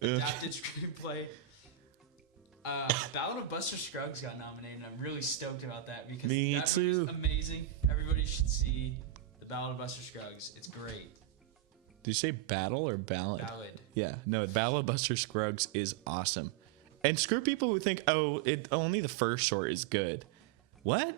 Adapted screenplay. Ballad of Buster Scruggs got nominated, and I'm really stoked about that because that movie's amazing. Everybody should see the Ballad of Buster Scruggs. It's great. Did you say battle or ballad? Ballad. Yeah, no, Ballad of Buster Scruggs is awesome. And screw people who think, only the first short is good. What?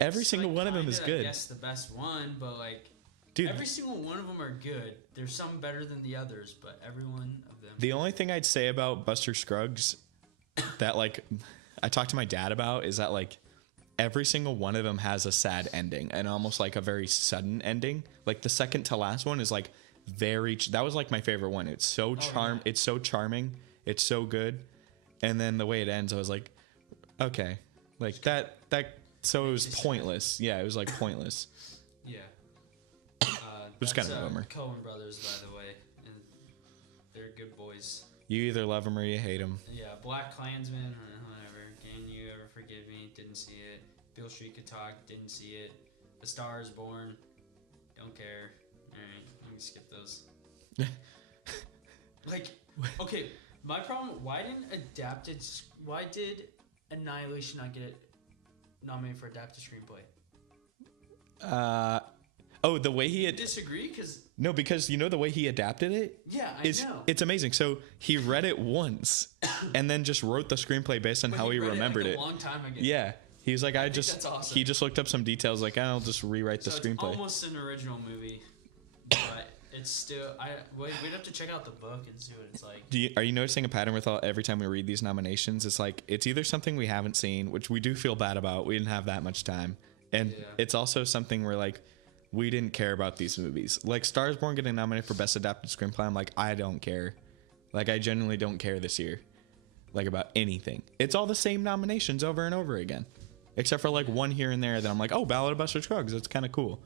Every single one of them is good. I guess the best one, but like, dude, every single one of them are good. There's some better than the others, but every one of them. The only thing I'd say about Buster Scruggs that like I talked to my dad about is that like every single one of them has a sad ending and almost like a very sudden ending. Like the second to last one is like that was like my favorite one. It's so It's so charming. It's so good. And then the way it ends, I was like, okay, like that. So it was pointless. Yeah, it was like pointless. Yeah. It was kind of a bummer. Coen brothers, by the way, and they're good boys. You either love them or you hate them. Yeah, Black Klansman or whatever. Can You Ever Forgive Me? Didn't see it. Beale Street Could Talk. Didn't see it. A Star Is Born. Don't care. All right, let me skip those. Like, okay, my problem. Why did Annihilation not get it nominated for adapted screenplay? The way he disagree because because you know the way he adapted it. Yeah, I know. It's amazing. So he read it once, and then just wrote the screenplay based on how he remembered it. A long time ago. Yeah, he was like, that's awesome. He just looked up some details, like I'll just rewrite the screenplay. It's almost an original movie, but it's still. We'd have to check out the book and see what it's like. Are you noticing a pattern with every time we read these nominations? It's like it's either something we haven't seen, which we do feel bad about. We didn't have that much time. And it's also something where like we didn't care about these movies. Like Star is Born getting nominated for Best Adapted Screenplay. I'm like, I don't care. Like I genuinely don't care this year. Like about anything. It's all the same nominations over and over again. Except for like one here and there that I'm like, oh, Ballad of Buster Scruggs. That's kind of cool.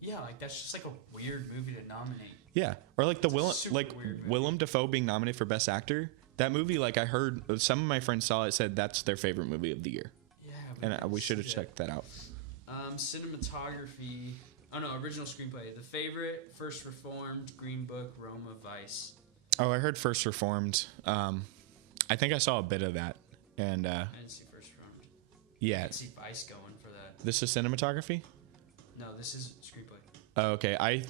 Yeah, like that's just like a weird movie to nominate. Yeah. Or like Willem Dafoe being nominated for Best Actor. That movie, like I heard some of my friends saw it, said that's their favorite movie of the year. Yeah. And we should have checked that out. Cinematography. Oh no, original screenplay. The Favorite, First Reformed, Green Book, Roma, Vice. Oh, I heard First Reformed. I think I saw a bit of that. And I didn't see First Reformed. Yeah. I didn't see Vice going for that. This is cinematography? No, this is screenplay. Oh, okay. I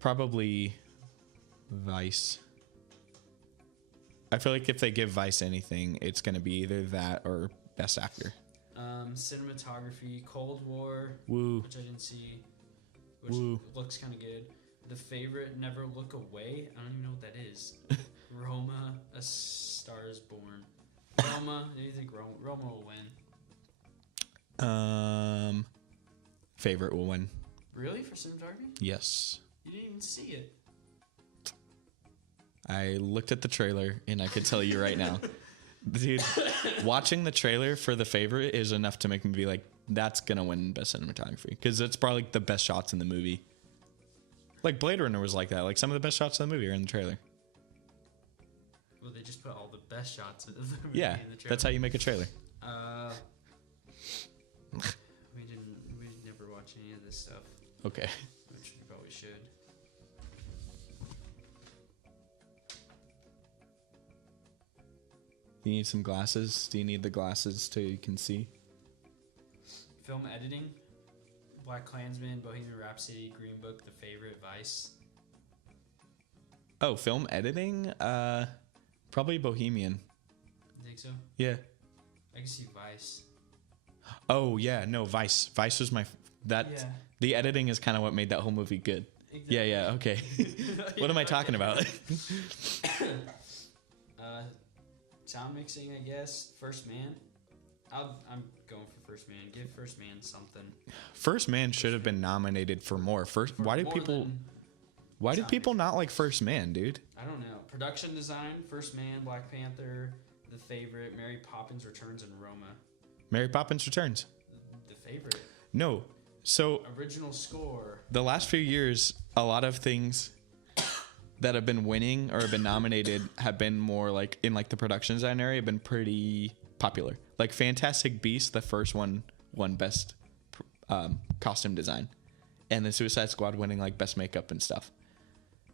probably Vice. I feel like if they give Vice anything, it's going to be either that or Best Actor. Cinematography, Cold War, Woo. which I didn't see, which looks kind of good. The Favorite, Never Look Away. I don't even know what that is. Roma, A Star Is Born. Roma, do you think Roma will win? Favorite will win. Really? For cinematography? Yes. You didn't even see it. I looked at the trailer and I could tell you right now. Dude, watching the trailer for The Favorite is enough to make me be like, that's going to win Best Cinematography. Because it's probably like the best shots in the movie. Like Blade Runner was like that. Like some of the best shots in the movie are in the trailer. Well, they just put all the best shots of the movie in the trailer. That's how you make a trailer. We never watch any of this stuff. Okay. Which we probably should. You need some glasses? Do you need the glasses so you can see? Film editing. Black Klansman, Bohemian Rhapsody, Green Book, The Favorite, Vice. Oh, film editing? Probably Bohemian. You think so? Yeah. I can see Vice. Oh, yeah. No, Vice. Vice was the editing is kind of what made that whole movie good. Exactly. Yeah, okay. What am I talking about? Sound mixing, I guess. First Man. I'm going for First Man. Give First Man something. First Man should have been nominated for more. Why did people not like First Man, dude? I don't know. Production design, First Man, Black Panther, The Favorite, Mary Poppins Returns, and Roma. Mary Poppins Returns. The Favorite. No. So original score. The last few years, a lot of things that have been winning or have been nominated have been more like in like the production design area have been pretty popular. Like Fantastic Beasts, the first one won best costume design, and then Suicide Squad winning like best makeup and stuff.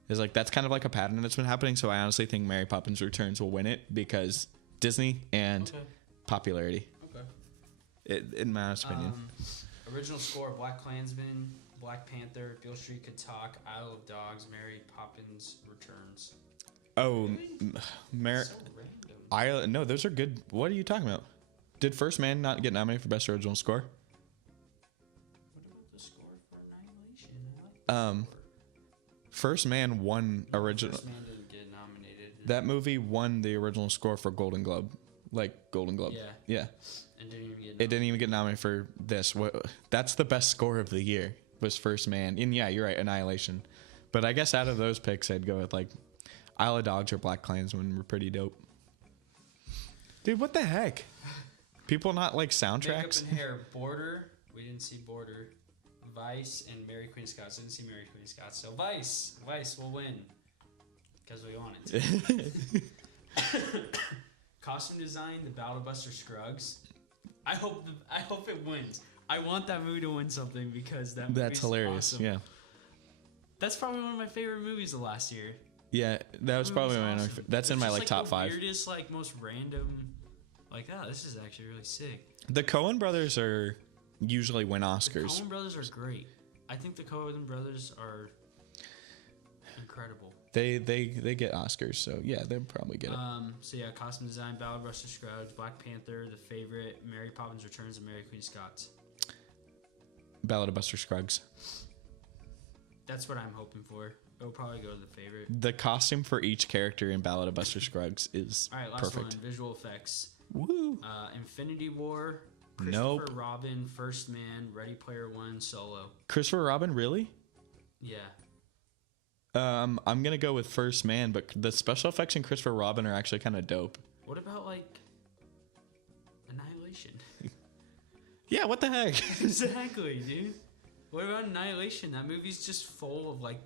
Is like that's kind of like a pattern that's been happening. So I honestly think Mary Poppins Returns will win it because Disney and popularity. Okay. In my honest opinion. Original score: Black Klansman, Black Panther, Beale Street Could Talk, Isle of Dogs, Mary Poppins Returns. Oh, Mary. So random. No, those are good. What are you talking about? Did First Man not get nominated for best original score? What about the score for Annihilation? First Man won original. First Man didn't get nominated. That movie won the original score for Golden Globe. Like Golden Globe. Yeah. And It didn't even get nominated for this. That's the best score of the year was First Man. And yeah, you're right, Annihilation. But I guess out of those picks, I'd go with like Isle of Dogs or Black Klansman were pretty dope. Dude, what the heck? People not like soundtracks? Makeup and hair. Border. We didn't see Border. Vice and Mary Queen of Scots. Didn't see Mary Queen of Scots. So Vice will win. Because we want it to. Costume design, The Battle of Buster Scruggs. I hope it wins. I want that movie to win something because that's hilarious. Awesome. Yeah. That's probably one of my favorite movies of last year. Yeah, that was probably awesome. That's in my like top 5. Weirdest, like most random. Like, this is actually really sick. The Coen brothers are usually win Oscars. The Coen brothers are great. I think the Coen brothers are incredible. They get Oscars, so yeah, they'll probably get it. So yeah, costume design, Ballad of Buster Scruggs, Black Panther, The Favorite, Mary Poppins Returns, and Mary Queen of Scots. Ballad of Buster Scruggs. That's what I'm hoping for. It'll probably go to The Favorite. The costume for each character in Ballad of Buster Scruggs is all right, last perfect. one, visual effects. Woo! Infinity War, Nope. Robin, First Man, Ready Player One, Solo. Christopher Robin, really? Yeah. I'm gonna go with First Man, but the special effects in Christopher Robin are actually kind of dope. What about like Annihilation? Yeah, what the heck? Exactly, dude. What about Annihilation? That movie's just full of like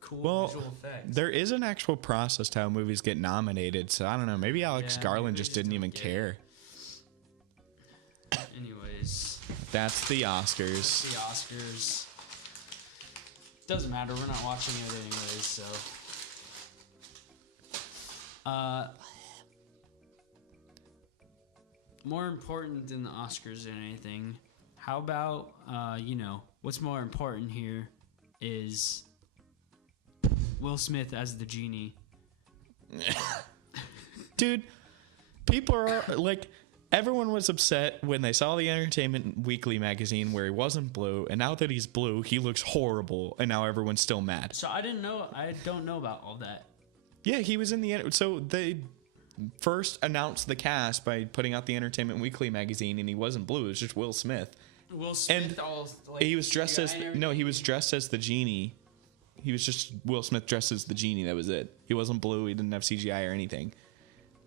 cool visual effects. There is an actual process to how movies get nominated, so I don't know. Maybe Alex Garland just didn't even care. Anyways, that's the Oscars. That's the Oscars. Doesn't matter. We're not watching it anyways, so. More important than the Oscars than anything. How about what's more important here is Will Smith as the genie. Dude, people are like, everyone was upset when they saw the Entertainment Weekly magazine where he wasn't blue, and now that he's blue, he looks horrible, and now everyone's still mad. So I don't know about all that. Yeah, he was in the so they first announced the cast by putting out the Entertainment Weekly magazine, and he wasn't blue. It was just Will Smith. Will Smith, and he was dressed as he was dressed as the genie. He was just Will Smith dressed as the genie. That was it. He wasn't blue. He didn't have CGI or anything.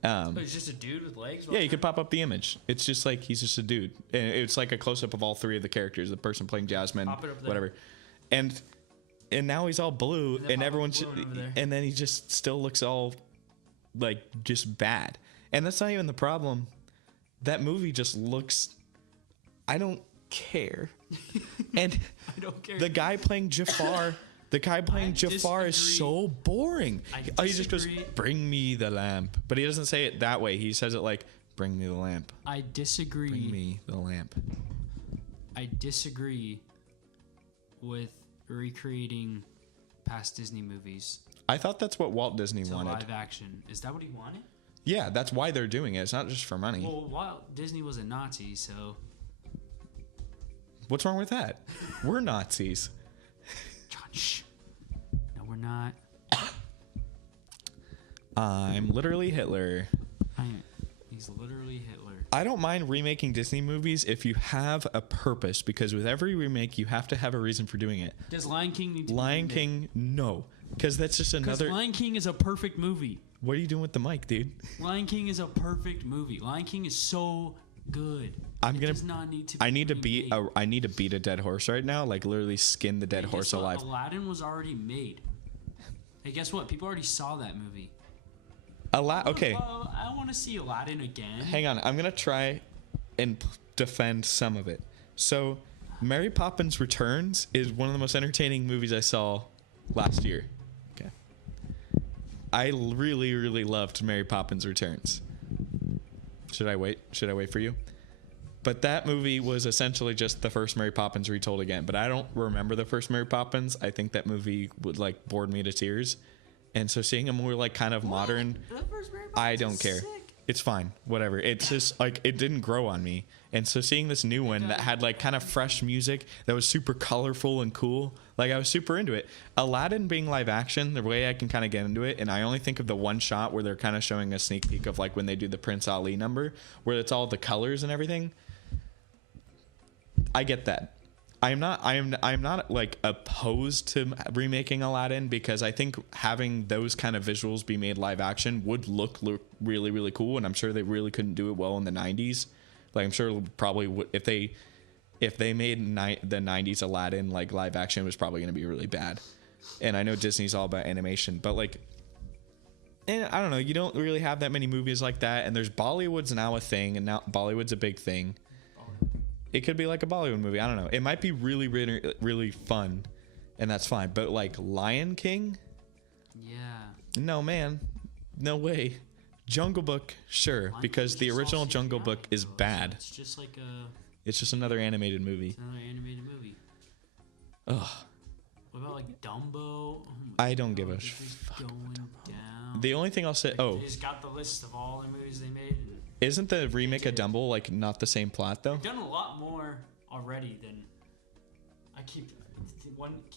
He's just a dude with legs. Yeah, you could pop up the image. It's just like he's just a dude, and it's like a close up of all three of the characters: the person playing Jasmine, whatever, and now he's all blue, and everyone's, and then he just still looks all like just bad. And that's not even the problem. That movie just looks. I don't care. And I don't care. The guy playing Jafar. The guy playing Jafar is so boring. He just goes, "Bring me the lamp," but he doesn't say it that way. He says it like, "Bring me the lamp." I disagree. Bring me the lamp. I disagree with recreating past Disney movies. I thought that's what Walt Disney wanted. Live action. Is that what he wanted? Yeah, that's why they're doing it. It's not just for money. Well, Walt Disney was a Nazi, so. What's wrong with that? We're Nazis. Shh. No, we're not. I'm literally Hitler. He's literally Hitler. I don't mind remaking Disney movies if you have a purpose, because with every remake, you have to have a reason for doing it. Does Lion King need to Lion King, no. Because that's just another... Because Lion King is a perfect movie. What are you doing with the mic, dude? Lion King is a perfect movie. Lion King is so good. Does not need to be I need to beat a dead horse right now, like literally skin the dead horse alive. Aladdin was already made. Hey, guess what? People already saw that movie. Okay. I want to see Aladdin again. Hang on, I'm gonna try and defend some of it. So, Mary Poppins Returns is one of the most entertaining movies I saw last year. Okay. I really, really loved Mary Poppins Returns. Should I wait for you? But that movie was essentially just the first Mary Poppins retold again. But I don't remember the first Mary Poppins. I think that movie would like bored me to tears. And so seeing a more like kind of modern, I don't care. Sick. It's fine. Whatever. It's just like it didn't grow on me. And so seeing this new one that had like kind of fresh music that was super colorful and cool, like I was super into it. Aladdin being live action, the way I can kind of get into it, and I only think of the one shot where they're kind of showing a sneak peek of like when they do the Prince Ali number, where it's all the colors and everything. I get that. I'm not like opposed to remaking Aladdin, because I think having those kind of visuals be made live action would look really, really cool, and I'm sure they really couldn't do it well in the 90s. Like I'm sure probably would, if they made the 90s Aladdin like live action, it was probably going to be really bad. And I know Disney's all about animation, but like, and I don't know, you don't really have that many movies like that, and there's Bollywood's now a thing, and now Bollywood's a big thing. It could be like a Bollywood movie. I don't know. It might be really, really, really fun, and that's fine. But like Lion King? Yeah. No, man. No way. Jungle Book, sure, because the original Jungle Book is bad. It's just like It's just another animated movie. It's another animated movie. Ugh. What about like Dumbo? Oh I don't give a fuck. Going down. The only thing I'll say, They just got the list of all the movies they made. Isn't the remake of Dumbo like not the same plot though? They've done a lot more already than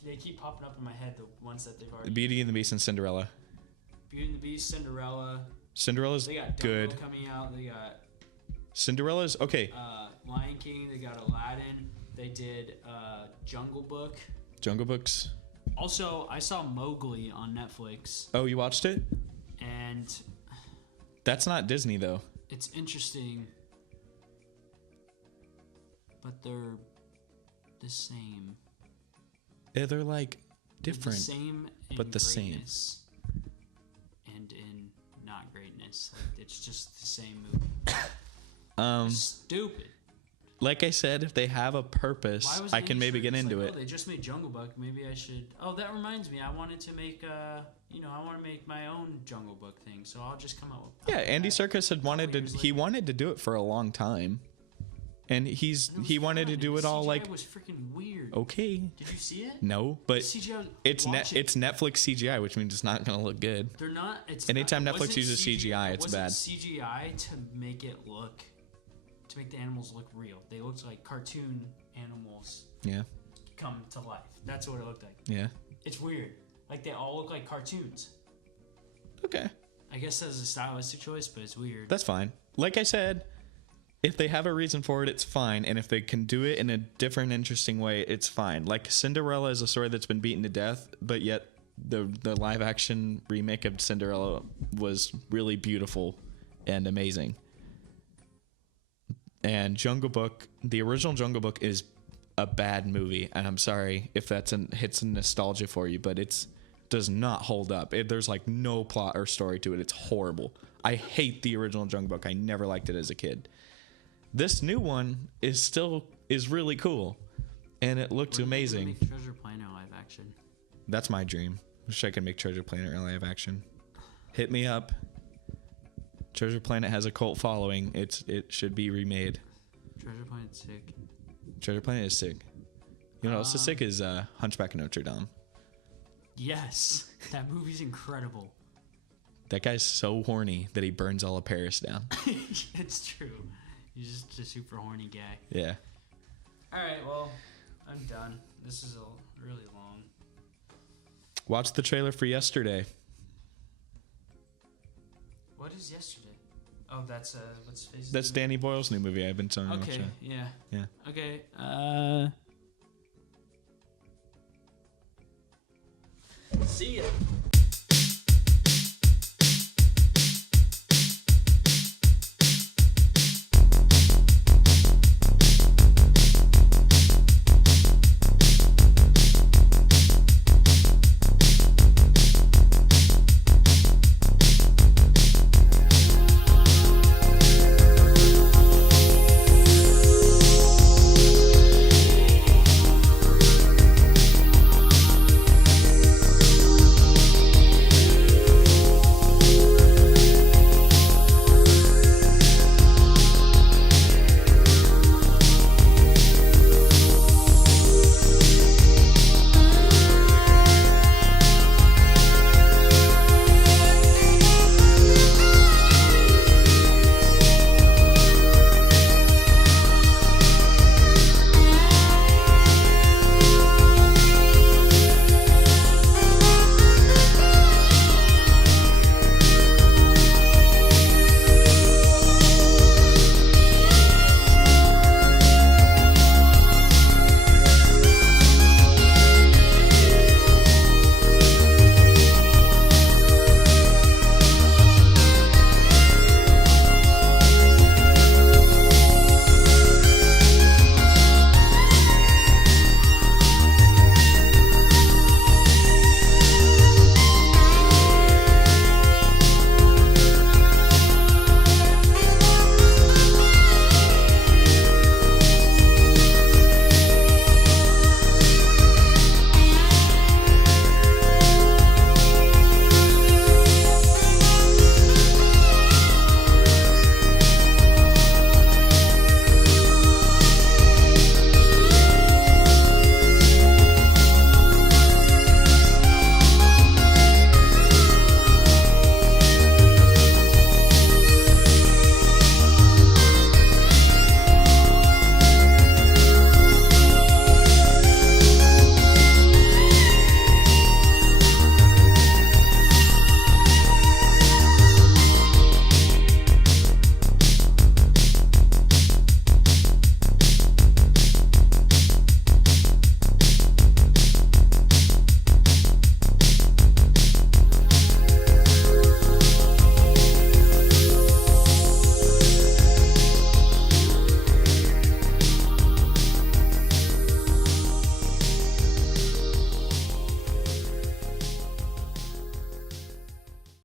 they keep popping up in my head, the ones that they've already. Beauty and the Beast and Cinderella. Beauty and the Beast, Cinderella. Cinderella's they got Dumbo good. coming out. They got Cinderella's okay. Lion King. They got Aladdin. They did Jungle Book. Jungle Books. Also, I saw Mowgli on Netflix. Oh, you watched it? And that's not Disney though. It's interesting, but they're the same. Yeah, they're like different. They're the same in but the greatness and in not greatness. Like, it's just the same movie. Stupid. Like I said, if they have a purpose, I can maybe get into it. They just made Jungle Book. Maybe I should. Oh, that reminds me. I wanted to make I want to make my own Jungle Book thing. So I'll just come out with. Yeah, Andy Serkis had wanted to. He wanted to do it for a long time, and he wanted to do it all like. It was freaking weird. Okay. Did you see it? No, but CGI, it's Netflix CGI, which means it's not going to look good. They're not. It's anytime not, Netflix uses CGI, it's bad. CGI to make it look. To make the animals look real. They looked like cartoon animals. Yeah. Come to life. That's what it looked like. Yeah. It's weird. Like, they all look like cartoons. Okay. I guess that's a stylistic choice, but it's weird. That's fine. Like I said, if they have a reason for it, it's fine. And if they can do it in a different, interesting way, it's fine. Like, Cinderella is a story that's been beaten to death, but yet the live action remake of Cinderella was really beautiful and amazing. And Jungle Book, the original Jungle Book is a bad movie, and I'm sorry if hits a nostalgia for you, but does not hold up. There's like no plot or story to it. It's horrible. I hate the original Jungle Book. I never liked it as a kid. This new one is really cool, and it looks amazing. Make Treasure Planet live action. That's my dream. Wish I could make Treasure Planet live action. Hit me up. Treasure Planet has a cult following. It should be remade. Treasure Planet's sick. Treasure Planet is sick. You know, what's sick is Hunchback of Notre Dame. Yes, that movie's incredible. That guy's so horny that he burns all of Paris down. It's true. He's just a super horny guy. Yeah. All right, well, I'm done. This is really long. Watch the trailer for Yesterday. What is Yesterday? Oh, that's what's face. That's Danny Boyle's new movie. I've been telling you. Okay, yeah. Yeah. Okay. See ya.